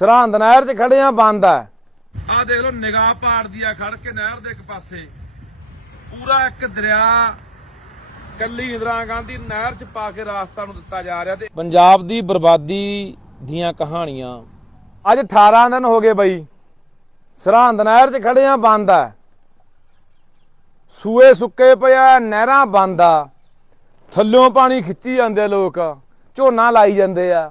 ਸਰਹੰਦ ਨਹਿਰ 'ਚ ਖੜੇ ਆ ਬੰਦ ਆ ਆ ਦੇਖ ਲੋ ਨਿਗਾਹ ਪਾੜਦੀ ਆ ਖੜ ਕੇ ਨਹਿਰ ਦੇ ਇੱਕ ਪਾਸੇ ਪੂਰਾ ਇੱਕ ਦਰਿਆ ਕੱਲੀ ਇੰਦਰਾ ਗਾਂਧੀ ਨਹਿਰ 'ਚ ਪਾ ਕੇ ਰਾਸਤਾ ਨੂੰ ਦਿੱਤਾ ਜਾ ਰਿਹਾ ਤੇ ਪੰਜਾਬ ਦੀ ਬਰਬਾਦੀ ਦੀਆਂ ਕਹਾਣੀਆਂ ਅੱਜ 18 ਦਿਨ ਹੋ ਗਏ ਬਈ ਸਰਹੰਦ ਨਹਿਰ 'ਚ ਖੜੇ ਆ ਬੰਦ ਆ ਸੂਏ ਸੁੱਕੇ ਪਿਆ ਨਹਿਰਾਂ ਬੰਦ ਆ ਥੱਲੋਂ ਪਾਣੀ ਖਿੱਚੀ ਜਾਂਦੇ ਲੋਕ ਝੋਨਾ ਲਾਈ ਜਾਂਦੇ ਆ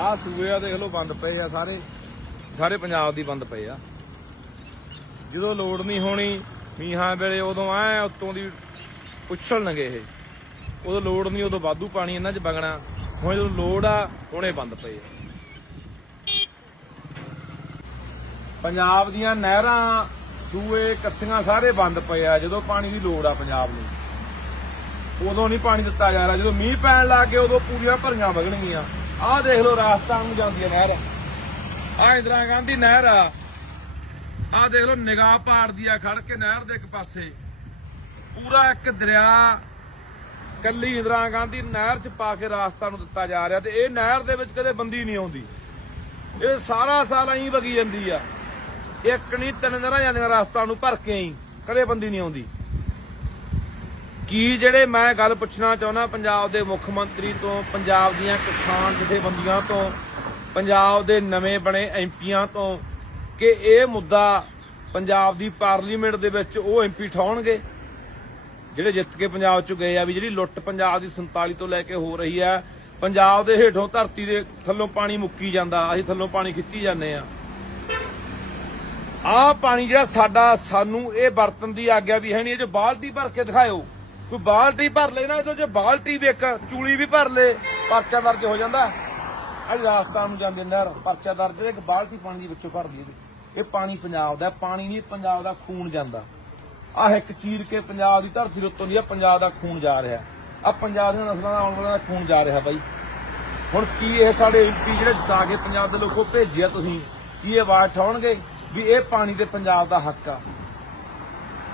ਆ ਸੂਏ ਆ ਦੇਖ ਲਓ ਬੰਦ ਪਏ ਆ ਸਾਰੇ ਸਾਰੇ ਪੰਜਾਬ ਦੀ ਬੰਦ ਪਏ ਆ ਜਦੋਂ ਲੋੜ ਨਹੀਂ ਹੋਣੀ ਮੀਹਾਂ ਵੇਲੇ ਉਦੋਂ ਐ ਉੱਤੋਂ ਦੀ ਉਛਲਣਗੇ ਇਹ ਉਦੋਂ ਲੋੜ ਨਹੀਂ ਉਦੋਂ ਬਾਦੂ ਪਾਣੀ ਇਹਨਾਂ 'ਚ ਵਗਣਾ ਹੁਣ ਜਦੋਂ ਲੋੜ ਆ ਹੁਣੇ ਬੰਦ ਪਏ ਆ ਪੰਜਾਬ ਦੀਆਂ ਨਹਿਰਾਂ ਸੂਏ ਕੱਸੀਆਂ ਸਾਰੇ ਬੰਦ ਪਏ ਆ ਜਦੋਂ ਪਾਣੀ ਦੀ ਲੋੜ ਆ ਪੰਜਾਬ ਨੂੰ ਉਦੋਂ ਨਹੀਂ ਪਾਣੀ ਦਿੱਤਾ ਜਾ ਰਿਹਾ ਜਦੋਂ ਮੀਂਹ ਪੈਣ ਲੱਗ ਗਿਆ ਉਦੋਂ ਪੂਰੀਆਂ ਭਰੀਆਂ ਵਗਣਗੀਆਂ ਆ ਦੇਖ ਲਓ ਰਾਜਸਥਾਨ ਨੂੰ ਜਾਂਦੀ ਹੈ ਨਹਿਰ ਆ ਇੰਦਰਾ ਗਾਂਧੀ ਨਹਿਰ ਆ ਆ ਦੇਖ ਲਓ ਨਿਗਾਹ ਪਾੜਦੀ ਆ ਖੜ ਕੇ ਨਹਿਰ ਦੇ ਇੱਕ ਪਾਸੇ ਪੂਰਾ ਇੱਕ ਦਰਿਆ ਕੱਲੀ ਇੰਦਰਾ ਗਾਂਧੀ ਨਹਿਰ 'ਚ ਪਾ ਕੇ ਰਾਸਤਾ ਨੂੰ ਦਿੱਤਾ ਜਾ ਰਿਹਾ ਤੇ ਇਹ ਨਹਿਰ ਦੇ ਵਿੱਚ ਕਦੇ ਬੰਦੀ ਨਹੀਂ ਆਉਂਦੀ ਇਹ ਸਾਰਾ ਸਾਲ ਐਂ ਵਗੀ ਜਾਂਦੀ ਆ ਇੱਕ ਨਹੀਂ ਤਿੰਨ ਨਹਿਰਾਂ ਜਾਂਦੀਆਂ ਰਾਸਤਾ ਨੂੰ ਭਰ ਕੇ ਐਂ ਕਦੇ ਬੰਦੀ ਨਹੀਂ ਆਉਂਦੀ ਕੀ ਜਿਹੜੇ ਮੈਂ ਗੱਲ ਪੁੱਛਣਾ ਚਾਹੁੰਦਾ ਪੰਜਾਬ ਦੇ ਮੁੱਖ ਮੰਤਰੀ ਤੋਂ ਪੰਜਾਬ ਦੀਆਂ ਕਿਸਾਨ ਜਥੇਬੰਦੀਆਂ ਤੋਂ ਪੰਜਾਬ ਦੇ ਨਵੇਂ ਬਣੇ ਐਮਪੀਆਂ ਤੋਂ ਕਿ ਇਹ ਮੁੱਦਾ ਪੰਜਾਬ ਦੀ ਪਾਰਲੀਮੈਂਟ ਦੇ ਵਿੱਚ ਉਹ ਐਮਪੀ ਠਾਉਣਗੇ ਜਿਹੜੇ ਜਿੱਤ ਕੇ ਪੰਜਾਬ ਚ ਗਏ ਆ ਵੀ ਜਿਹੜੀ ਲੁੱਟ ਪੰਜਾਬ ਦੀ 47 ਤੋਂ ਲੈ ਕੇ ਹੋ ਰਹੀ ਆ ਪੰਜਾਬ ਦੇ ਹੇਠੋਂ ਧਰਤੀ ਦੇ ਥੱਲੋਂ ਪਾਣੀ ਮੁੱਕੀ ਜਾਂਦਾ ਅਸੀਂ ਥੱਲੋਂ ਪਾਣੀ ਖਿੱਚੀ ਜਾਂਦੇ ਆ ਆ ਪਾਣੀ ਜਿਹੜਾ ਸਾਡਾ ਸਾਨੂੰ ਇਹ ਵਰਤਨ ਦੀ ਆਗਿਆ ਵੀ ਹੈ ਨਹੀਂ ਇਹ ਜੋ ਬਾਲਟੀ ਭਰ ਕੇ ਦਿਖਾਇਓ ਕੋਈ ਬਾਲਟੀ ਭਰ ਲੈਣਾ ਨਾ ਇਹਦੇ ਬਾਲਟੀ ਵੀ ਇੱਕ ਚੂਲੀ ਵੀ ਭਰ ਲੈ ਪਰਚਾ ਦਰਜ ਹੋ ਜਾਂਦਾ ਅੱਜ ਰਾਸਤਾ ਨੂੰ ਜਾਂਦੇ ਨਹਿਰ ਪਰਚਾ ਦਰਜ ਇੱਕ ਬਾਲਟੀ ਪਾਣੀ ਦੇ ਵਿੱਚੋਂ ਭਰ ਲਈ ਇਹ ਪਾਣੀ ਪੰਜਾਬ ਦਾ ਪਾਣੀ ਨਹੀਂ ਪੰਜਾਬ ਦਾ ਖੂਨ ਜਾਂਦਾ ਆਹ ਇੱਕ ਚੀਰ ਕੇ ਪੰਜਾਬ ਦੀ ਧਰਤੀ ਰੁੱਤੋਂ ਉੱਤੋਂ ਦੀ ਆ ਪੰਜਾਬ ਦਾ ਖੂਨ ਜਾ ਰਿਹਾ ਆ ਪੰਜਾਬ ਦੀਆਂ ਨਸਲਾਂ ਦਾ ਆਉਣ ਵਾਲਾ ਖੂਨ ਜਾ ਰਿਹਾ ਬਾਈ ਹੁਣ ਕੀ ਇਹ ਸਾਡੇ ਐਮਪੀ ਜਿਹੜੇ ਜਿਤਾ ਕੇ ਪੰਜਾਬ ਦੇ ਲੋਕੋ ਭੇਜਿਆ ਤੁਸੀਂ ਕੀ ਇਹ ਆਵਾਜ਼ ਠਾਉਣਗੇ ਵੀ ਇਹ ਪਾਣੀ ਤੇ ਪੰਜਾਬ ਦਾ ਹੱਕ ਆ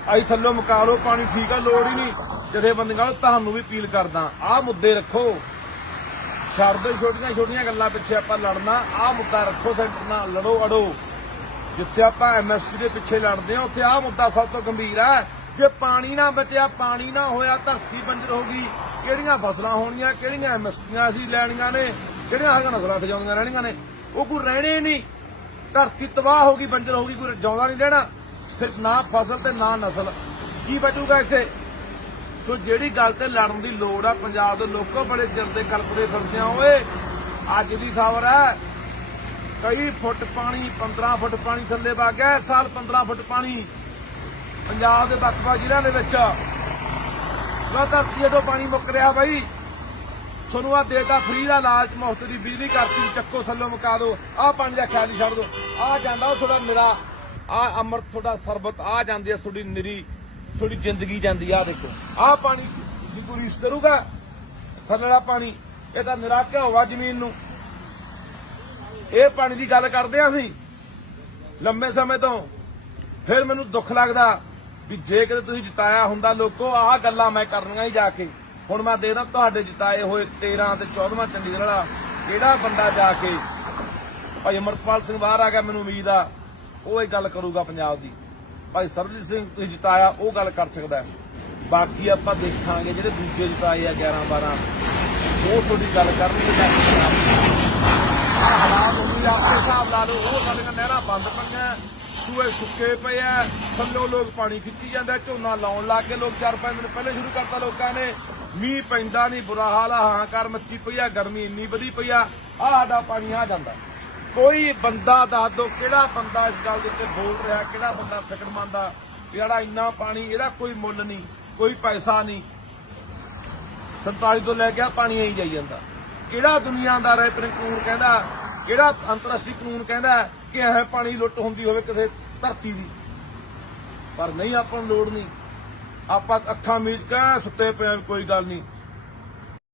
ਆਈ ਥੱਲੋਂ ਮੁਕਾ ਲੋ ਪਾਣੀ ਠੀਕ ਆ ਲੋੜ ਹੀ ਨਹੀਂ ਜਥੇਬੰਦੀਆਂ ਨੂੰ ਤੁਹਾਨੂੰ ਵੀ ਅਪੀਲ ਕਰਦਾ ਆਹ ਮੁੱਦੇ ਰੱਖੋ ਸ਼ਰਦੇ ਛੋਟੀਆਂ ਛੋਟੀਆਂ ਗੱਲਾਂ ਪਿੱਛੇ ਆਪਾਂ ਲੜਨਾ ਆਹ ਮੁੱਦਾ ਰੱਖੋ ਸੈਂਟਰ ਨਾਲ ਲੜੋ ਅੜੋ ਜਿੱਥੇ ਆਪਾਂ ਐਮਐਸਪੀ ਦੇ ਪਿੱਛੇ ਲੜਦੇ ਆ ਉੱਥੇ ਆਹ ਮੁੱਦਾ ਸਭ ਤੋਂ ਗੰਭੀਰ ਹੈ ਜੇ ਪਾਣੀ ਨਾ ਬਚਿਆ ਪਾਣੀ ਨਾ ਹੋਇਆ ਧਰਤੀ ਬੰਜਰ ਹੋ ਗਈ ਕਿਹੜੀਆਂ ਫਸਲਾਂ ਹੋਣੀਆਂ ਕਿਹੜੀਆਂ ਐਮਐਸਪੀਆਂ ਅਸੀਂ ਲੈਣੀਆਂ ਨੇ ਕਿਹੜੀਆਂ ਹਗਾਂ ਨਸਲਾਂ ਖਜਾਉਂਦੀਆਂ ਰਹਿਣੀਆਂ ਨੇ ਉਹ ਕੋਈ ਰਹਿਣੇ ਨਹੀਂ ਧਰਤੀ ਤਬਾਹ ਹੋ ਗਈ ਬੰਜਰ ਹੋ ਗਈ ਕੋਈ ਰਜਾਉਂਦਾ ਨਹੀਂ ਰਹਿਣਾ ਫਿਰ ਨਾ ਫਸਲ ਤੇ ਨਾ ਨਸਲ ਕੀ ਬਚੂਗਾ ਇੱਥੇ ਸੋ ਜਿਹੜੀ ਗੱਲ ਤੇ ਲੜਨ ਦੀ ਲੋੜ ਆ ਪੰਜਾਬ ਦੇ ਲੋਕੋ ਬੜੇ ਜਿੰਦ ਦੇ ਕਲਪਦੇ ਫਿਰਦੇ ਆ ਓਏ ਅੱਜ ਦੀ ਖਬਰ ਹੈ ਕਈ ਫੁੱਟ ਪਾਣੀ 15 ਫੁੱਟ ਪਾਣੀ ਥੱਲੇ ਵਗ ਗਿਆ ਇਸ ਸਾਲ 15 ਫੁੱਟ ਪਾਣੀ ਪੰਜਾਬ ਦੇ ਵੱਖ-ਵੱਖ ਜ਼ਿਲ੍ਹਿਆਂ ਦੇ ਵਿੱਚ ਲਗਾਤਾਰ ਜਿਹੜਾ ਪਾਣੀ ਮੁੱਕ ਰਿਹਾ ਬਾਈ ਤੁਹਾਨੂੰ ਆ ਦੇਤਾ ਫਰੀ ਦਾ ਲਾਲਚ ਮੁਫਤ ਦੀ ਬਿਜਲੀ ਕਰਤੀ ਚੱਕੋ ਥੱਲੋਂ ਮੁਕਾ ਦੋ ਆ ਪੰਜ ਦਾ ਖਿਆਲ ਛੱਡ ਦੋ ਆ ਜਾਂਦਾ ਤੁਹਾਡਾ ਨਿਰਾ ਆ ਅੰਮ੍ਰਿਤ ਤੁਹਾਡਾ ਸਰਬਤ ਆ ਜਾਂਦੀ ਹੈ ਤੁਹਾਡੀ ਨਿਰੀ ਤੁਹਾਡੀ ਜ਼ਿੰਦਗੀ ਜਾਂਦੀ ਆ ਦੇਖੋ ਆ ਪਾਣੀ ਕੋਈ ਪੁਲਿਸ ਕਰੂਗਾ ਥੱਲੜਾ ਪਾਣੀ ਇਹਦਾ ਤਾਂ ਨਿਰਾਕਿਆ ਹੋਵਾ ਜ਼ਮੀਨ ਨੂੰ ਇਹ ਪਾਣੀ ਦੀ ਗੱਲ ਕਰਦੇ ਆ ਅਸੀਂ ਲੰਮੇ ਸਮੇਂ ਤੋਂ ਫਿਰ ਮੈਨੂੰ ਦੁੱਖ ਲੱਗਦਾ ਵੀ ਜੇ ਕਦੇ ਤੁਸੀਂ ਜਿਤਾਇਆ ਹੁੰਦਾ ਲੋਕੋ ਆਹ ਗੱਲਾਂ ਮੈਂ ਕਰਨੀਆਂ ਹੀ ਜਾ ਕੇ ਹੁਣ ਮੈਂ ਦੇਖਦਾ ਤੁਹਾਡੇ ਜਿਤਾਏ ਹੋਏ 13 ਤੇ 14ਵਾਂ ਚੰਡੀਗੜ੍ਹ ਵਾਲਾ ਕਿਹੜਾ ਬੰਦਾ ਜਾ ਕੇ ਭਾਈ ਅਮਰਪਾਲ ਸਿੰਘ ਬਾਹਰ ਆ ਗਿਆ ਮੈਨੂੰ ਉਮੀਦ ਆ ਉਹ ਇਹ ਗੱਲ ਕਰੂਗਾ ਪੰਜਾਬ ਦੀ ਭਾਈ ਸਰਬਜੀਤ ਸਿੰਘ ਤੁਸੀਂ ਜਿਤਾਇਆ ਉਹ ਗੱਲ ਕਰ ਸਕਦਾ ਬਾਕੀ ਆਪਾਂ ਦੇਖਾਂਗੇ ਜਿਹੜੇ ਦੂਜੇ ਜਿਤਾਏ ਆ 11 12 ਉਹ ਤੁਹਾਡੀ ਗੱਲ ਕਰਨਗੇ ਜਾਂ ਹਾਲਾਤ ਉਹ ਆਪਣੇ ਹਿਸਾਬ ਲਾ ਲਓ ਉਹ ਸਾਡੀਆਂ ਨਹਿਰਾਂ ਬੰਦ ਪਈਆਂ ਸੂਏ ਸੁੱਕੇ ਪਏ ਆ ਥੱਲੋਂ ਲੋਕ ਪਾਣੀ ਖਿੱਚੀ ਜਾਂਦਾ ਝੋਨਾ ਲਾਉਣ ਲੱਗ ਕੇ ਲੋਕ 4-5 ਦਿਨ ਪਹਿਲੇ ਸ਼ੁਰੂ ਕਰਤਾ ਲੋਕਾਂ ਨੇ ਮੀਂਹ ਪੈਂਦਾ ਨਹੀਂ ਬੁਰਾ ਹਾਲ ਆ ਹਾਂ ਕਰ ਮੱਚੀ ਪਈ ਆ ਗਰਮੀ ਇੰਨੀ ਵਧੀ ਪਈ ਆ ਆ ਸਾਡਾ ਪਾਣੀ ਆ ਜਾਂਦਾ ਕੋਈ ਬੰਦਾ ਦੱਸ ਦੋ ਕਿਹੜਾ ਬੰਦਾ ਇਸ ਗੱਲ ਦੇ ਉੱਤੇ ਬੋਲ ਰਿਹਾ ਕਿਹੜਾ ਬੰਦਾ ਫਿਕਰਮੰਦ ਆ ਜਿਹੜਾ ਇੰਨਾ ਪਾਣੀ ਇਹਦਾ ਕੋਈ ਮੁੱਲ ਨਹੀਂ ਕੋਈ ਪੈਸਾ ਨਹੀਂ 47 ਤੋਂ ਲੈ ਕੇ ਪਾਣੀ ਆਈ ਜਾਈ ਜਾਂਦਾ ਕਿਹੜਾ ਦੁਨੀਆਦਾਰ ਹੈ ਕਾਨੂੰਨ ਕਹਿੰਦਾ ਕਿਹੜਾ ਅੰਤਰਰਾਸ਼ਟਰੀ ਕਾਨੂੰਨ ਕਹਿੰਦਾ ਕਿ ਇਹ ਪਾਣੀ ਲੁੱਟ ਹੁੰਦੀ ਹੋਵੇ ਕਿਸੇ ਧਰਤੀ ਦੀ ਪਰ ਨਹੀਂ ਆਪਾਂ ਨੂੰ ਲੋੜ ਨਹੀਂ ਆਪਾਂ ਅੱਖਾਂ ਮੀਚ ਕੇ ਸੁੱਤੇ ਪਏ ਕੋਈ ਗੱਲ ਨਹੀਂ